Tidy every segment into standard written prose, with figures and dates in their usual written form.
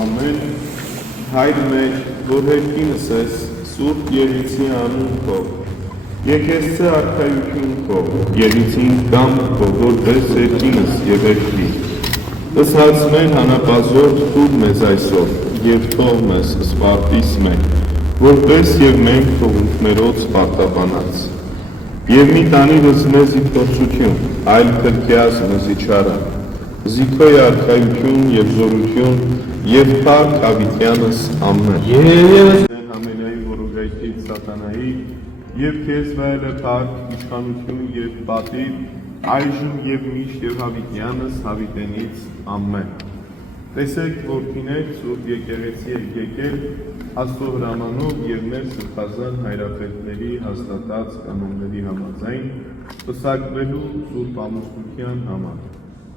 ամեն, հայր մեր, որ հերկինս ես, սուրբ Երիցի անուն քո, եկեսցե արքայություն քո, Երիցին կամ քո, որպես հերկինս եւ երկրի, ըսած մեր հանապազորդ թող մեզ այսօր, եւ թող մեզ սպարտիս մենք, որպես եւ մենք թողունք մերոց պարտաբանած, եւ մի տանի վզնես իթողջություն, այլ քրքյաս մզի չարա, զիքոյ արքայություն եւ զորություն եւ փառք Հավիտյանս ամեն։ Եվ ամենայի որոգայթից սատանայի եւ քեզ վայել է փառք իշխանություն եւ պատիվ այժմ եւ միշտ եւ Հավիտյանս Հավիտենից ամեն։ Տեսեք, որքիներ Սուրբ եկեղեցի եք եկել Աստծո հրամանով եւ մեր սրբազան հայրապետների հաստատած կանոնների համաձայն պսակվելու Սուրբ ամուսնության համար։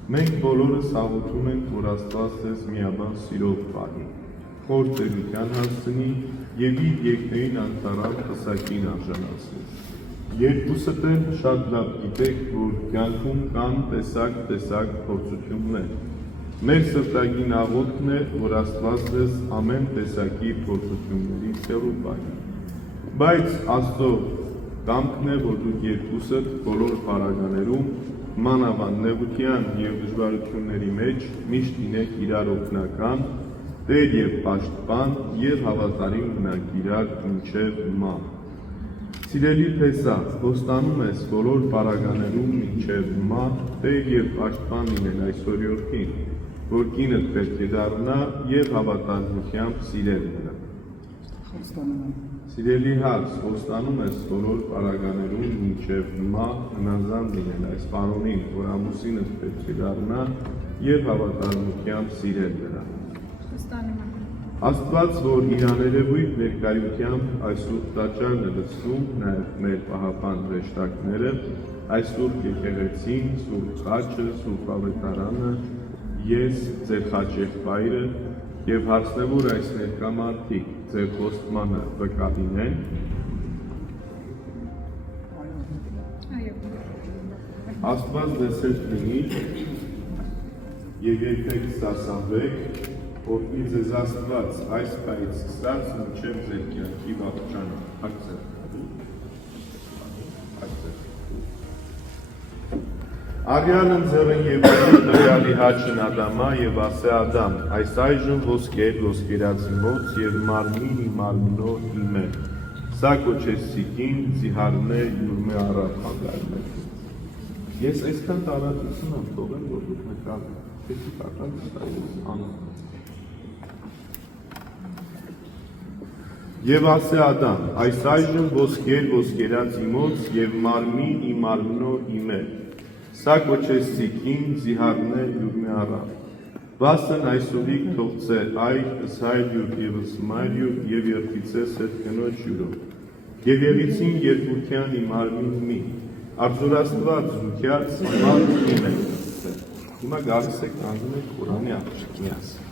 Մենք բոլորս աղոթում ենք, որ Աստված ձեզ միաբան սիրով պահի, խոր տերության հասցնի եւ իր երկրային անտարալ պսակին արժանացնի։ Երկուսդ էլ շատ լավ գիտեք, որ կյանքում կան տեսակ փորձություններ։ Մեր սրտագին աղոթքն է, որ Աստված ձեզ ամեն տեսակի փորձություններից հեռու պահի։ Բայց Աստծո կամքն է, որ դուք երկուսդ բոլոր փառարաններում մանավանդ եւ դժվարությունների մեջ միշտ լինեք իրար օգնական, տեր եւ պաշտպան եւ հավատարիմ մնաք իրար մինչեւ մահ։ Սիրելի Փեսա, խոստանում ես բոլոր փառարաններում մինչեւ մահ տեր եւ պաշտպան լինել այս օրիորդին, որ կինդ պետք է դառնա եւ հավատարմությամբ սիրել նրան։ Սիրելի հարց, խոստանում ես բոլոր փառարաններում մինչև մահ հնազանդ լինել այս պարոնին, որ ամուսինս պետք է դառնա եւ հավատարմությամբ սիրել նրան։ Խոստանում եմ։ Աստված, որ իր աներևույթ ներկայությամբ այս սուրբ տաճարն է լցնում նաեւ մեր պահապան հրեշտակները, այս սուրբ եկեղեցին, սուրբ խաչը, սուրբ ավետարանը, ես ձեր խաչեղբայրը եւ հարցնավոր այս ներկա մարդիկ ձեր խոստմանը վկայինեն։ Աստված ձեզ հետ լինի եւ երբեք սասանվեք, որպեսզի ձեզ Աստված այս պայից սկսած մինչեւ ձեր կյանքի վաղճանը հագցե։ Արյանը ձեղն եւ նրյալի հաչն Ադամա եւ ասե Ադամ, այս այժմ ոսկեր ոսկերացի մոց եւ մարմինո իմե, սա կոչես սիկին, զիհարնե յուրմե առավ հանգարներ։ Ես այսքան տարածություն եմ թողել, որ դուք նկատեք, պետք է կատարած անում։ Եվ ասե Ադամ, այս այժմ ոսկեր ոսկերացի մոց եւ մարմինո իմե, սա կոչես սիկին, զիհարնե յուրմե առավ։ Վասն այսօրիկ թողցե այր, ըսհայր յուր և ըսմայր յուր և երբիցես հետ կնոջ յուրով։ Եվ եղիցին երկության իմ արմին մի, արձորաստված զուքյաց մարմին եք ըսել։ Հիմա գալիս եք կանգնում եք Ղուրանի առաջ միասին։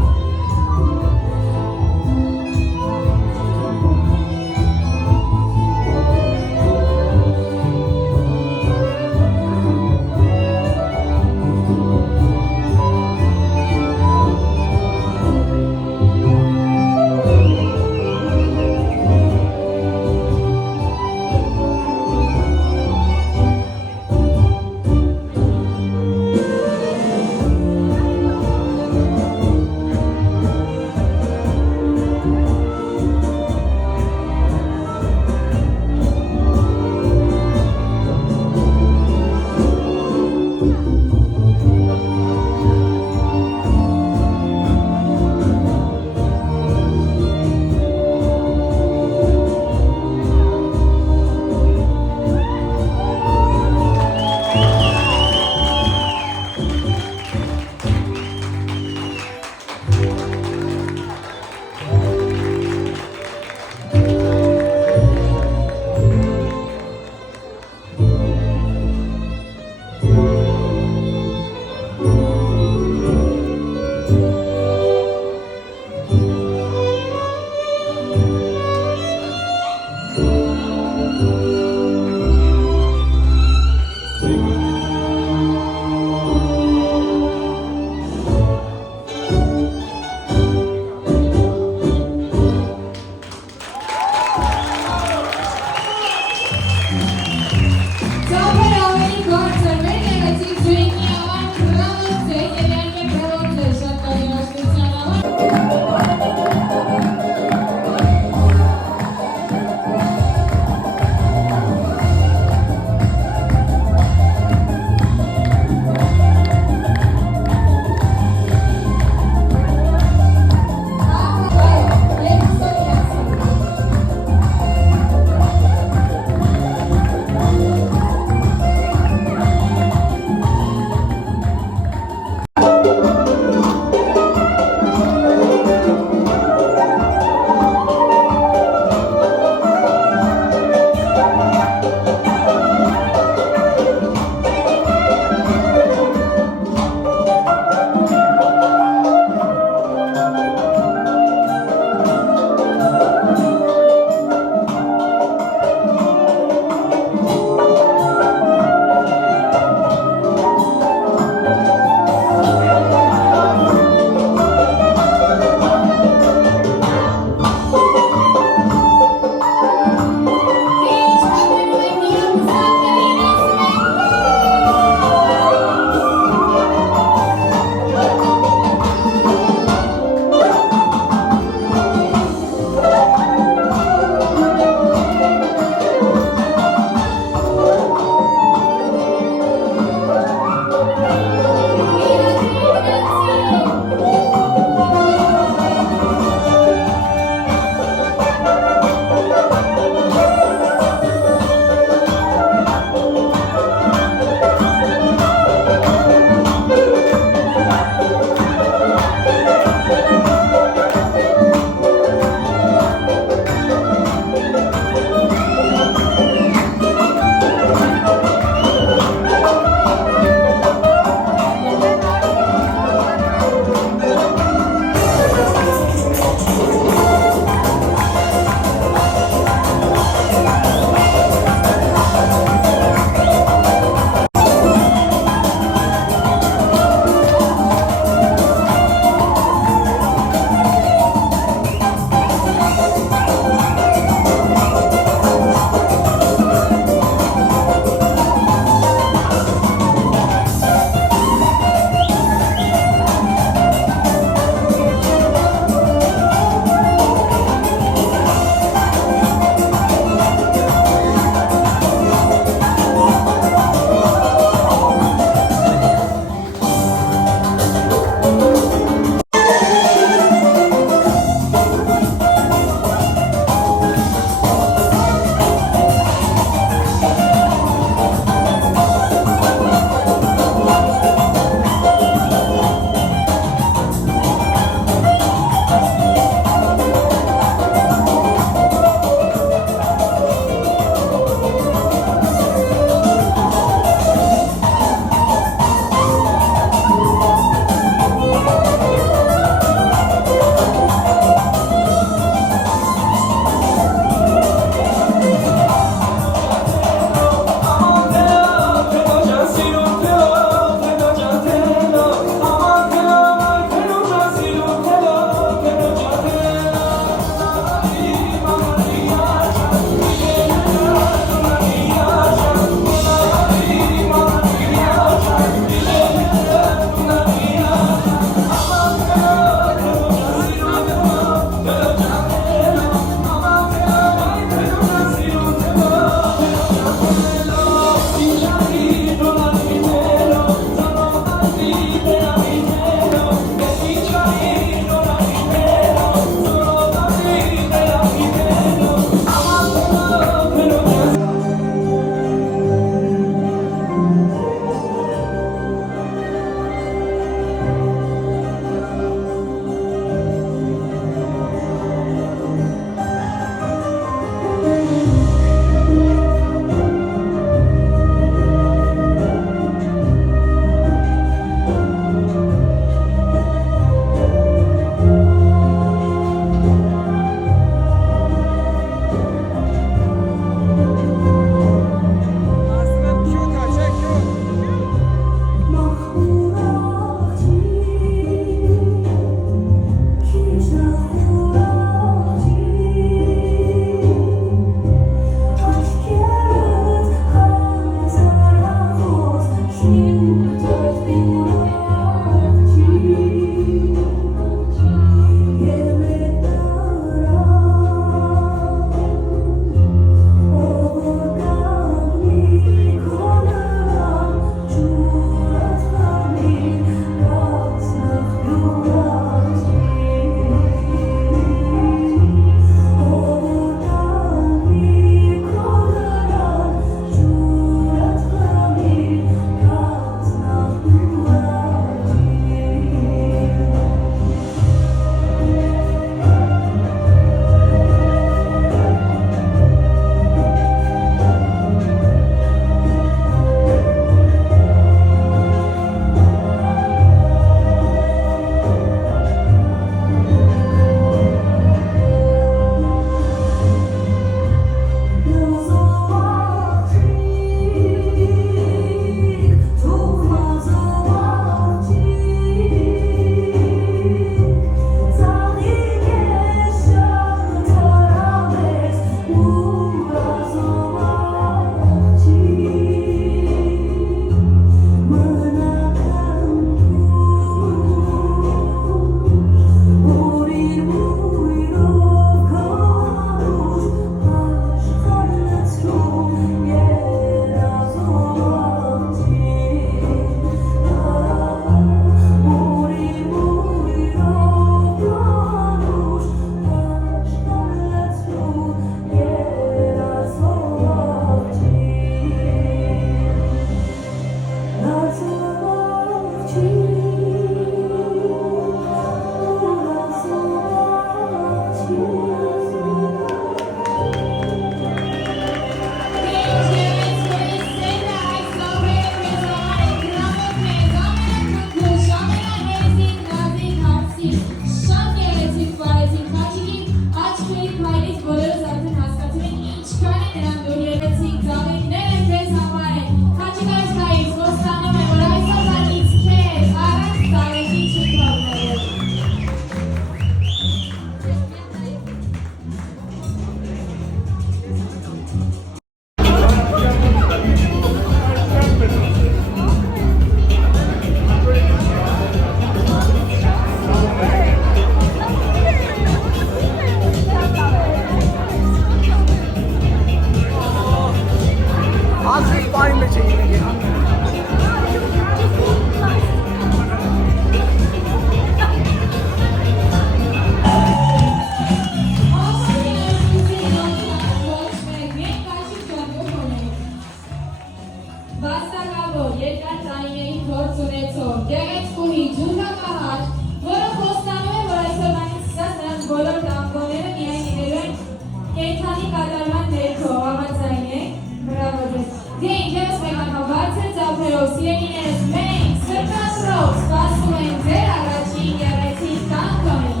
Երկով, սիրելիներս, մենք սրտասրով սպասում ենք ձեր առաջին գեղեցիկ կանգամին։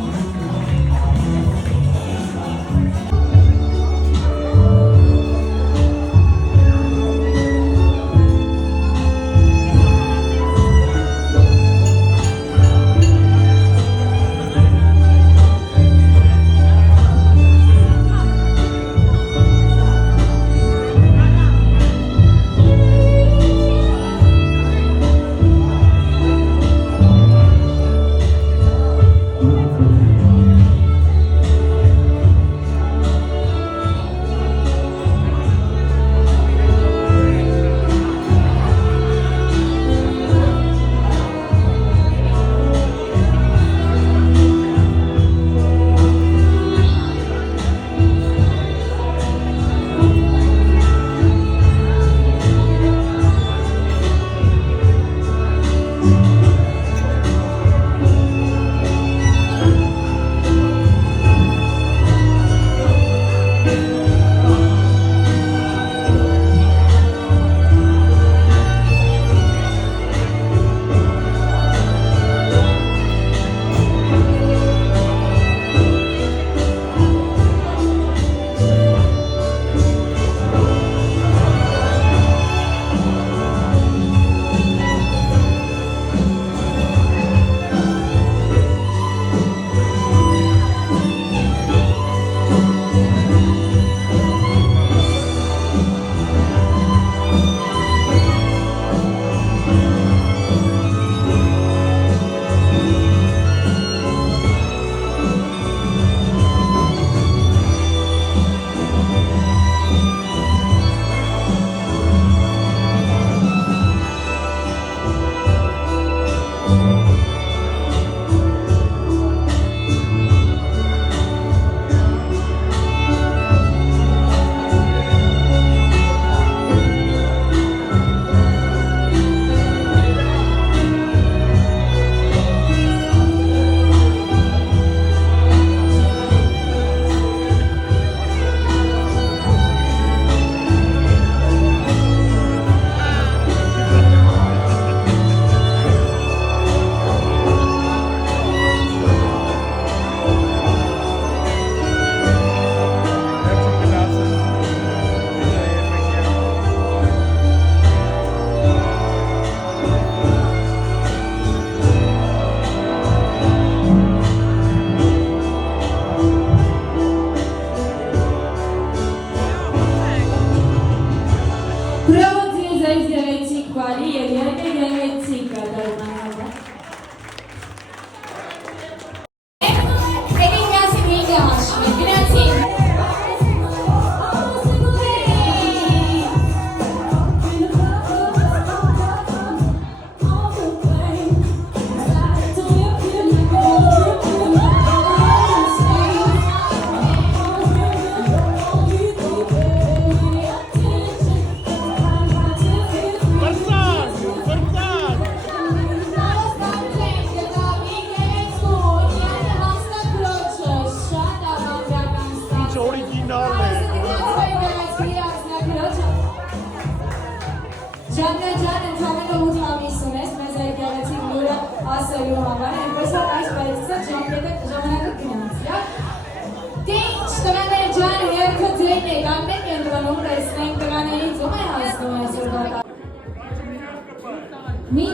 Մի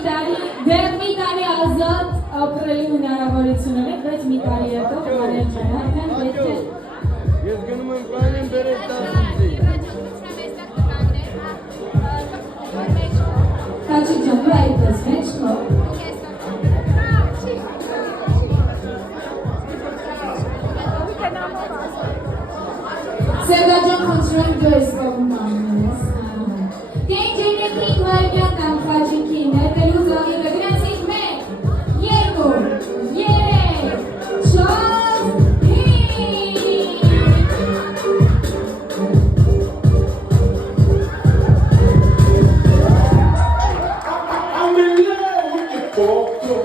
տարի ազատ ապրելու հնարավորություն ունեք, բայց մի տարի հետո կարել չեն, արդեն պետք է։ Ես գնում եմ պլան եմ բերել 10-ի։ Հաչիկ ջան, դու այդպես մեջ քո։ Սերդա ջան, խնդրում եմ դու ես կողմ անես։ Դենք ջենետիկ վայրյան կամ խաչիկի ներվելու զաղիկը գրանցիկ մեկ, երկու, երեք, չորս, հինգ։ I'm in love with the photo.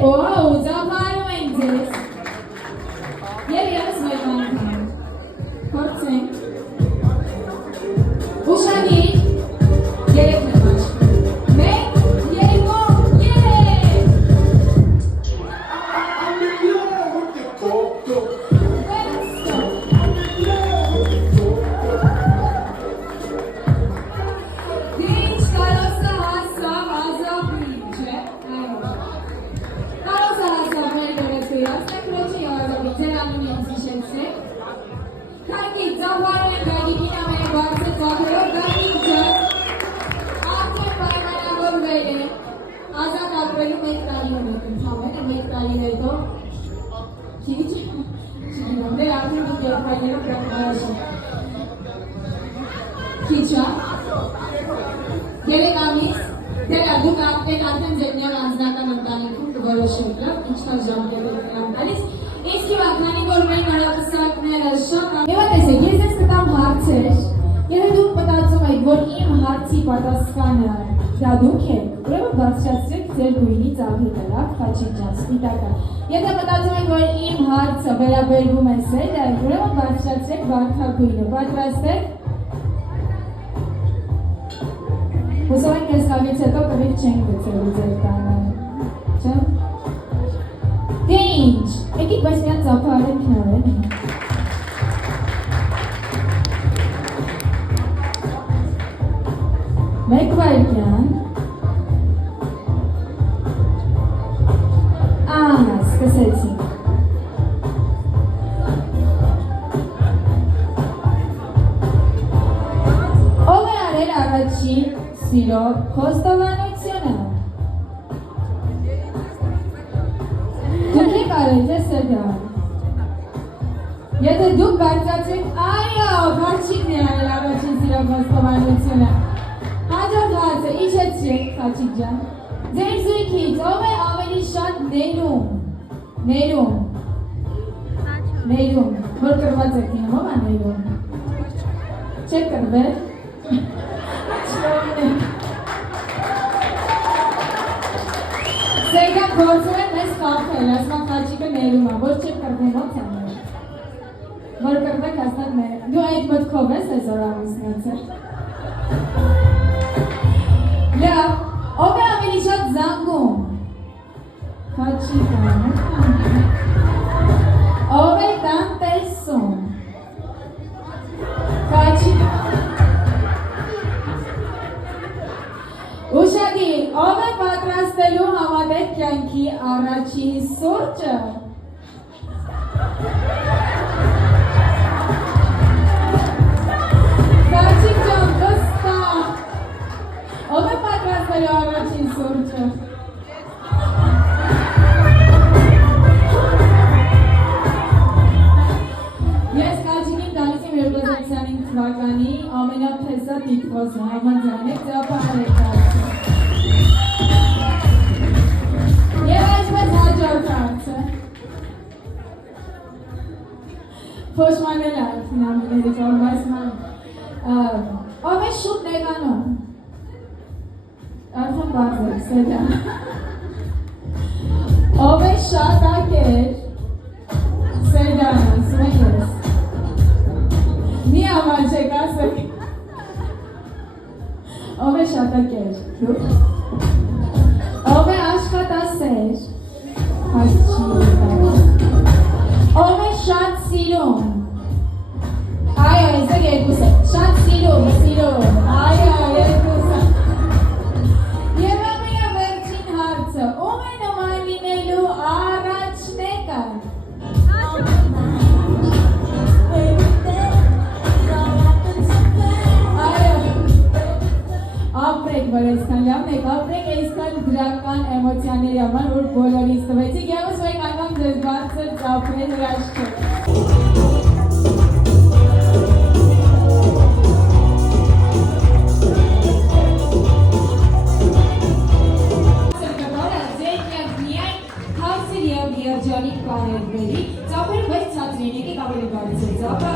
Wow, ծափարում ենք ձեզ։ Եվ ևս մեկ անգամ։ Փորձենք։ Ուշադիր։ Երեք նմաշ։ 1, 2, Քիչա Երեք ամիս դերա դուք արդեն ձերնյալ անձնական ընտանիքում կորոշեք լավ ինչքան ժամկետ եք տալիս իսկ հիմա քանի որ մեր նորապսակները շատ Եվ տեսեք ես ձեզ կտամ հարցեր Եվ դուք մտածում եք որ իմ հարցի պատասխանը դա դուք եք ուրեմն բարձրացրեք ձեր գույնի ծավալը լավ խաչիկ ջան սպիտակը Եթե մտածում եք որ իմ հարցը վերաբերվում է սեդային ուրեմն բարձրացրեք վարդագույնը պատրաստ եք Հուսով ենք ես խաղից հետո կրիվ չենք գծելու ձեր տանը, չէ՞։ Դե ինչ, եկիք բայց միան ծափարենք նորեն։ Մեկ վայրկյան։ Սկսեցինք։ Ով է արել առաջին Սիրո խոստովանությունը Դուք եք արել թե սեդան Եթե դուք բարձրացրեք այո, խաչիկն է արել առաջին սիրո խոստովանությունը Հաջորդ հարցը, իջեցրեք, խաչիկ ջան Ձեր զույգից ով է ավելի շատ ներում Որ կրված եք իմ, ով է ներում Չեք կրվել Սեգան գործում են մեզ կապել, ասման խաչիկը ներում է, որ չեք կրվում ոնց է մեր Որ կրվեք ասնատ մեր Դու այդ մտքով ես այսօր ամուսնացել Լավ, ով է ավելի շատ զանգում Խաչիկը Ով է տան տեսում Խաչիկը Ուշադիր, ով է պատրաստելու համատեղ կյանքի առաջին սուրճը Խաչիկ ջան, վստահ Ով է պատրաստելու առաջին սուրճը Ես Խաչիկին տալիս եմ 2025 թվականի ամենափեսա տիտղոսը համաձայնեք ծափարեք Եվ այսպես հաջորդ հարցը Փոշմանել արդին ամիների կորմասման Ով է շուտ նեղանում Արդեն բարձր, սեդա Ով է շատակեր Սեդան, ասում եք ես Մի ամանչեք ասեք Ով է շատակեր Դուք Ով է աշխատասեր Ով է շատ սիրում Այո, այսօր երկուս է Շատ սիրում Այո, երկուս է Եվ ամենավերջին հարցը Ով է նման լինելու առաջնեկը Ապրեք, որ այսքան լավն եք, ապրեք այսքան դրական էմոցիաների համար, որ բոլորից տվեցիք, ևս մեկ անգամ ձեզ բարձր ծափրեն հրաշքեք։ Սրկատորը ձեր միակ միայն հարցեր և երջանիկ կարևորի, ծափերը բայց ցածրին, եկեք ավելի բարձր ծափը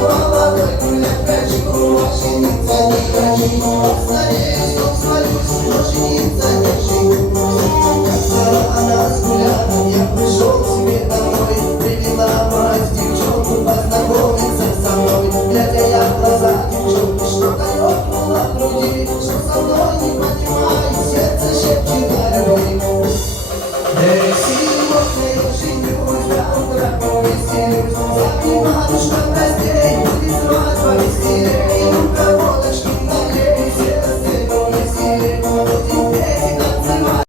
Молодой гуляй, прячь, кулак, и никто не